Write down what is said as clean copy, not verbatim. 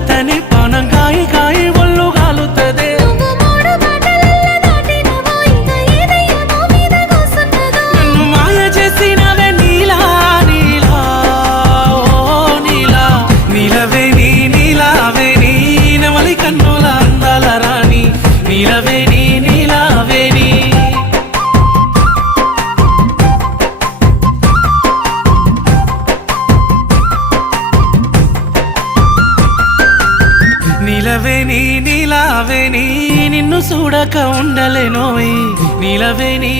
చూపుతని పానం కాయి కాయి ఒళ్ళు గాలుతదే నన్ను మాయ చేసినవే నీలా నీలా ఓ నీలా నీలవే నీ నీలావే నీ నెమలి కన్నుల అందాల రాణి నీలవే నీ నీలావే నీ నీలవే నీ నీలావే నీ నిన్ను చూడక ఉండలేనోయ్ నీలవే నీ